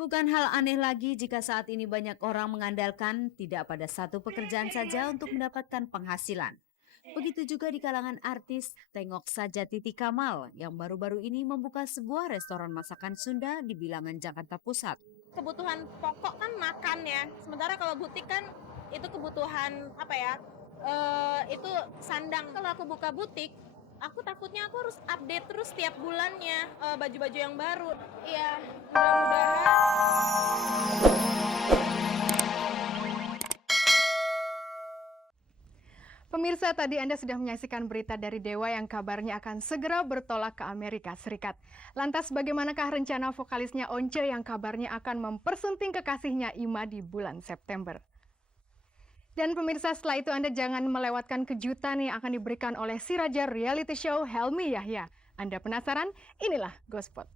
Bukan hal aneh lagi jika saat ini banyak orang mengandalkan tidak pada satu pekerjaan saja untuk mendapatkan penghasilan. Begitu juga di kalangan artis, tengok saja Titi Kamal yang baru-baru ini membuka sebuah restoran masakan Sunda di bilangan Jakarta Pusat. Kebutuhan pokok kan makan ya. Sementara kalau butik kan itu kebutuhan apa ya? Itu sandang. Kalau aku buka butik, aku takutnya aku harus update terus setiap bulannya baju-baju yang baru. Iya, mudah-mudahan. Pemirsa, tadi Anda sudah menyaksikan berita dari Dewa yang kabarnya akan segera bertolak ke Amerika Serikat. Lantas bagaimanakah rencana vokalisnya Once yang kabarnya akan mempersunting kekasihnya Ima di bulan September? Dan pemirsa, setelah itu Anda jangan melewatkan kejutan yang akan diberikan oleh si raja reality show Helmi Yahya. Anda penasaran? Inilah Gospot.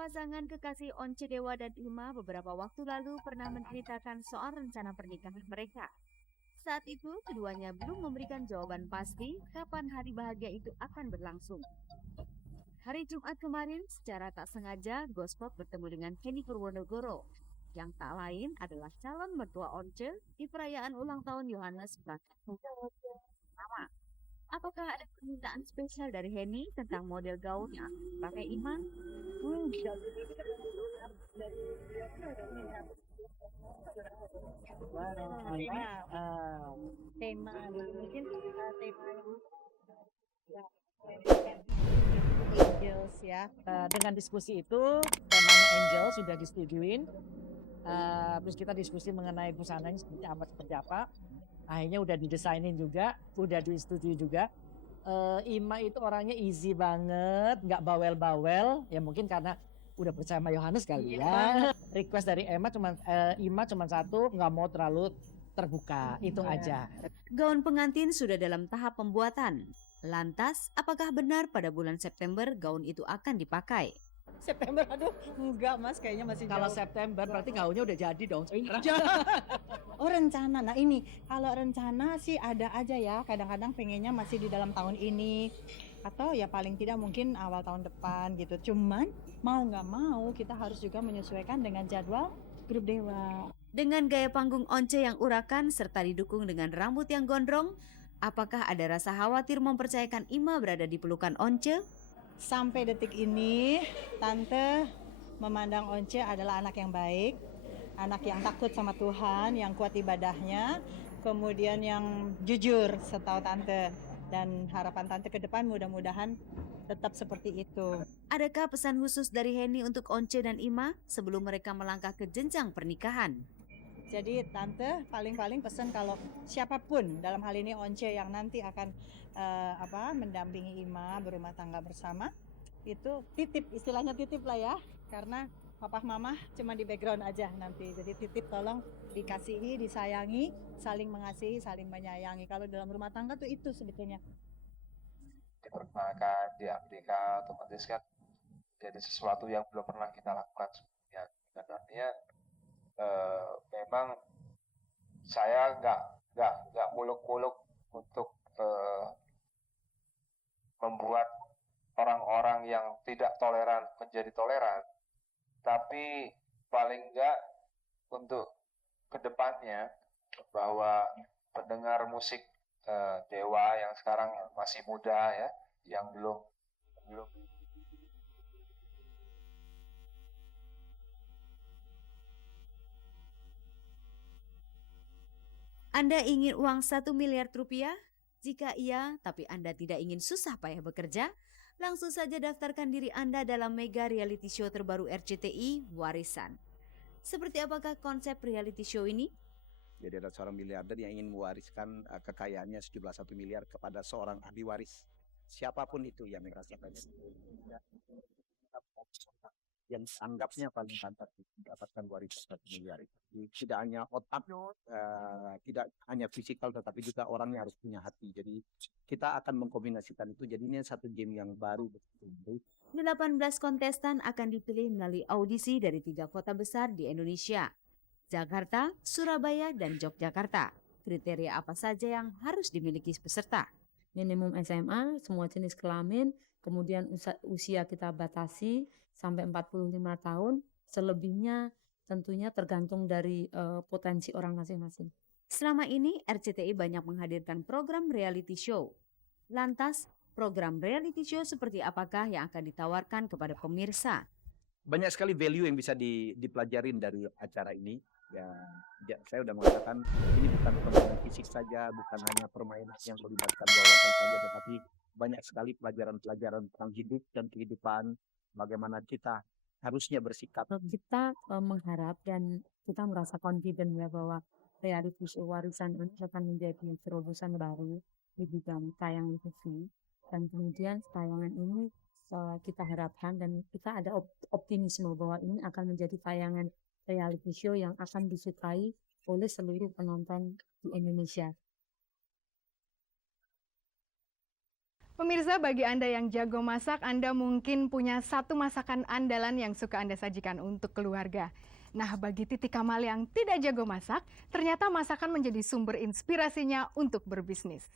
Pasangan kekasih Once Dewa dan Ima beberapa waktu lalu pernah menceritakan soal rencana pernikahan mereka. Saat itu, keduanya belum memberikan jawaban pasti kapan hari bahagia itu akan berlangsung. Hari Jumat kemarin, secara tak sengaja, Gospot bertemu dengan Henny Purwonogoro, yang tak lain adalah calon mertua Once di perayaan ulang tahun Yohanes pertama. Apakah ada permintaan spesial dari Henny tentang model gaun yang akan dipakai Ima? Tema mungkin tema Angels ya. Dengan diskusi itu temanya Angel sudah disetujuin. Terus kita diskusi mengenai busananya seperti apa. Akhirnya udah didesainin juga, udah disetujui juga. Ima itu orangnya easy banget, nggak bawel-bawel. Ya mungkin karena udah percaya sama Yohanes kali ya. Request dari Ima cuma satu, nggak mau terlalu terbuka, itu aja. Gaun pengantin sudah dalam tahap pembuatan. Lantas, apakah benar pada bulan September gaun itu akan dipakai? September, aduh enggak mas, kayaknya masih kalau jauh. September berarti gaunnya udah jadi dong. Oh rencana, nah ini kalau rencana sih ada aja ya, kadang-kadang pengennya masih di dalam tahun ini atau ya paling tidak mungkin awal tahun depan gitu. Cuman mau nggak mau kita harus juga menyesuaikan dengan jadwal grup Dewa. Dengan gaya panggung Once yang urakan serta didukung dengan rambut yang gondrong, apakah ada rasa khawatir mempercayakan Ima berada di pelukan Once? Sampai detik ini, Tante memandang Once adalah anak yang baik, anak yang takut sama Tuhan, yang kuat ibadahnya, kemudian yang jujur setahu Tante. Dan harapan Tante ke depan mudah-mudahan tetap seperti itu. Adakah pesan khusus dari Henny untuk Once dan Ima sebelum mereka melangkah ke jenjang pernikahan? Jadi Tante paling-paling pesan kalau siapapun dalam hal ini Once yang nanti akan mendampingi Ima berumah tangga bersama, itu titip, istilahnya titip lah ya, karena papa mama cuma di background aja nanti. Jadi titip tolong dikasihi, disayangi, saling mengasihi, saling menyayangi. Kalau dalam rumah tangga tuh itu sebetulnya. Diperkenalkan di Amerika otomatis kan jadi sesuatu yang belum pernah kita lakukan sebelumnya. Dan artinya memang saya nggak muluk-muluk untuk membuat orang-orang yang tidak toleran menjadi toleran, tapi paling enggak untuk kedepannya bahwa pendengar musik Dewa yang sekarang masih muda ya, yang belum Anda ingin uang 1 miliar rupiah? Jika iya, tapi Anda tidak ingin susah payah bekerja, langsung saja daftarkan diri Anda dalam mega reality show terbaru RCTI, Warisan. Seperti apakah konsep reality show ini? Jadi ada seorang miliarder yang ingin mewariskan kekayaannya sejumlah 1 miliar kepada seorang ahli waris. Siapapun itu yang merasakan yang anggapnya paling pantas mendapatkan warisan 1 miliar itu. Tidak hanya otak, tidak hanya fisikal, tetapi juga orangnya harus punya hati. Jadi kita akan mengkombinasikan itu. Jadi ini satu game yang baru. 18 kontestan akan dipilih melalui audisi dari 3 kota besar di Indonesia, Jakarta, Surabaya, dan Yogyakarta. Kriteria apa saja yang harus dimiliki peserta? minimum SMA, semua jenis kelamin, kemudian usia kita batasi sampai 45 tahun, selebihnya tentunya tergantung dari potensi orang masing-masing. Selama ini RCTI banyak menghadirkan program reality show. Lantas, program reality show seperti apakah yang akan ditawarkan kepada pemirsa? Banyak sekali value yang bisa dipelajarin dari acara ini. Ya, saya udah mengatakan ini bukan permainan fisik saja, bukan hanya permainan yang melibatkan wawasan saja, tetapi banyak sekali pelajaran-pelajaran tentang hidup dan kehidupan, bagaimana kita harusnya bersikap. Kita mengharap dan kita merasa confident ya bahwa reality show warisan ini akan menjadi terobosan baru di bidang tayangan TV, dan kemudian tayangan ini kita harapkan dan kita ada optimisme bahwa ini akan menjadi tayangan reality show yang akan disukai oleh seluruh penonton di Indonesia. Pemirsa, bagi Anda yang jago masak, Anda mungkin punya satu masakan andalan yang suka Anda sajikan untuk keluarga. Nah, bagi Titi Kamal yang tidak jago masak, ternyata masakan menjadi sumber inspirasinya untuk berbisnis.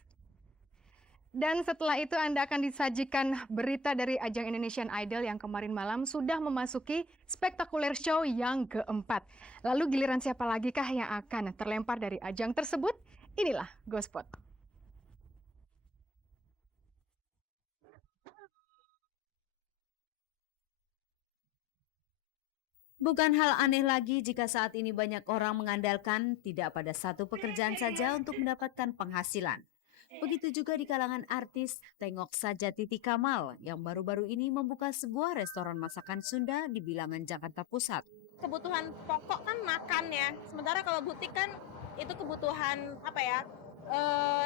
Dan setelah itu Anda akan disajikan berita dari ajang Indonesian Idol yang kemarin malam sudah memasuki spektakuler show yang keempat. Lalu giliran siapa lagi kah yang akan terlempar dari ajang tersebut? Inilah Gospot. Bukan hal aneh lagi jika saat ini banyak orang mengandalkan tidak pada satu pekerjaan saja untuk mendapatkan penghasilan. Begitu juga di kalangan artis, tengok saja Titi Kamal yang baru-baru ini membuka sebuah restoran masakan Sunda di bilangan Jakarta Pusat. Kebutuhan pokok kan makan ya, sementara kalau butik kan itu kebutuhan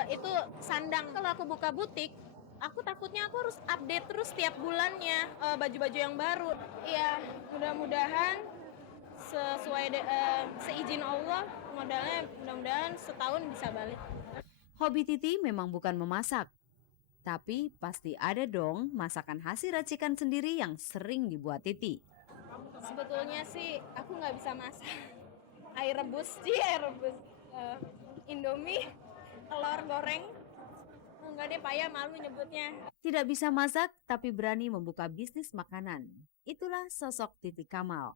itu sandang. Kalau aku buka butik, aku takutnya aku harus update terus tiap bulannya baju-baju yang baru. Ya mudah-mudahan sesuai seizin Allah, modalnya mudah-mudahan setahun bisa balik. Hobi Titi memang bukan memasak, tapi pasti ada dong masakan hasil racikan sendiri yang sering dibuat Titi. Sebetulnya sih aku nggak bisa masak. Air rebus, Indomie, telur goreng. Enggak deh, payah, malu nyebutnya. Tidak bisa masak, tapi berani membuka bisnis makanan. Itulah sosok Titi Kamal.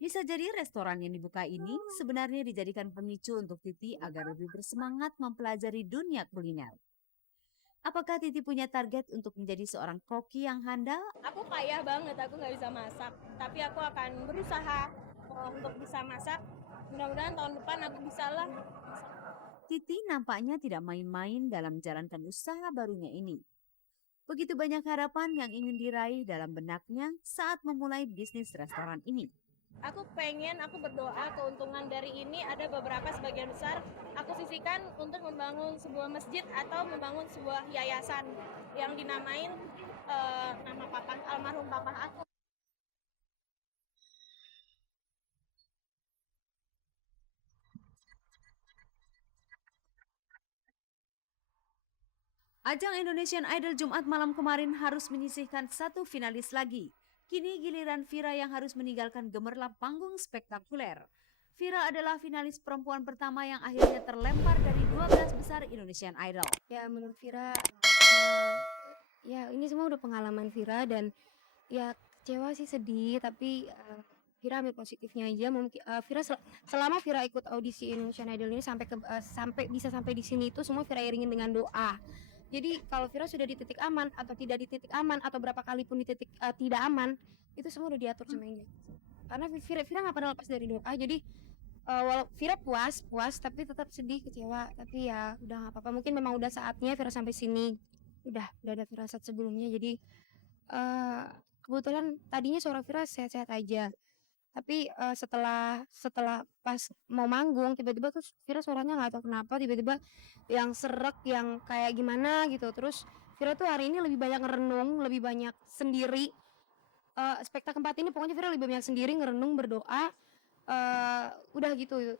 Bisa jadi restoran yang dibuka ini sebenarnya dijadikan pemicu untuk Titi agar lebih bersemangat mempelajari dunia kuliner. Apakah Titi punya target untuk menjadi seorang koki yang handal? Aku payah banget, aku nggak bisa masak. Tapi aku akan berusaha untuk bisa masak. Mudah-mudahan tahun depan aku bisa lah. Titi nampaknya tidak main-main dalam menjalankan usaha barunya ini. Begitu banyak harapan yang ingin diraih dalam benaknya saat memulai bisnis restoran ini. Aku berdoa keuntungan dari ini ada beberapa sebagian besar aku sisihkan untuk membangun sebuah masjid atau membangun sebuah yayasan yang dinamain nama almarhum papa aku. Ajang Indonesian Idol Jumat malam kemarin harus menyisihkan satu finalis lagi. Kini giliran Vira yang harus meninggalkan gemerlap panggung spektakuler. Vira adalah finalis perempuan pertama yang akhirnya terlempar dari 12 besar Indonesian Idol. Ya menurut Vira, ya ini semua udah pengalaman Vira dan ya kecewa sih, sedih, tapi Vira ambil positifnya aja. Vira selama Vira ikut audisi Indonesian Idol ini sampai di sini itu semua Vira iringin dengan doa. Jadi kalau Vira sudah di titik aman atau tidak di titik aman atau berapa kali pun di titik tidak aman, itu semua udah diatur sama Angel. Karena Vira nggak pernah lepas dari doa. Jadi walau Vira puas tapi tetap sedih, kecewa. Tapi ya udah nggak apa-apa. Mungkin memang udah saatnya Vira sampai sini. Udah ada firasat sebelumnya. Jadi kebetulan tadinya suara Vira sehat-sehat aja. Tapi setelah pas mau manggung tiba-tiba tuh Vira suaranya nggak tahu kenapa tiba-tiba yang serak, yang kayak gimana gitu. Terus Vira tuh hari ini lebih banyak ngerenung, lebih banyak sendiri. Spektakel keempat ini pokoknya Vira lebih banyak sendiri ngerenung, berdoa. Udah gitu.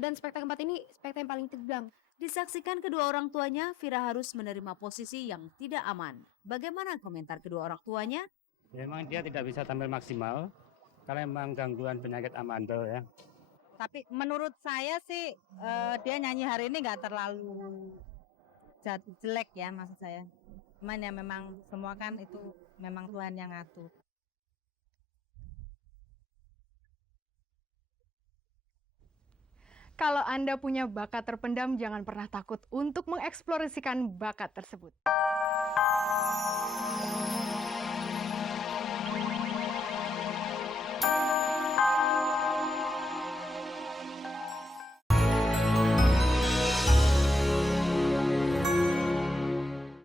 Dan spektakel keempat ini spektakel yang paling tegang. Disaksikan kedua orang tuanya, Vira harus menerima posisi yang tidak aman. Bagaimana komentar kedua orang tuanya? Ya, memang dia tidak bisa tampil maksimal karena memang gangguan penyakit amandel ya. Tapi menurut saya sih dia nyanyi hari ini nggak terlalu jelek ya maksud saya. Cuman ya memang semua kan itu memang Tuhan yang ngatur. Kalau Anda punya bakat terpendam, jangan pernah takut untuk mengeksplorasikan bakat tersebut.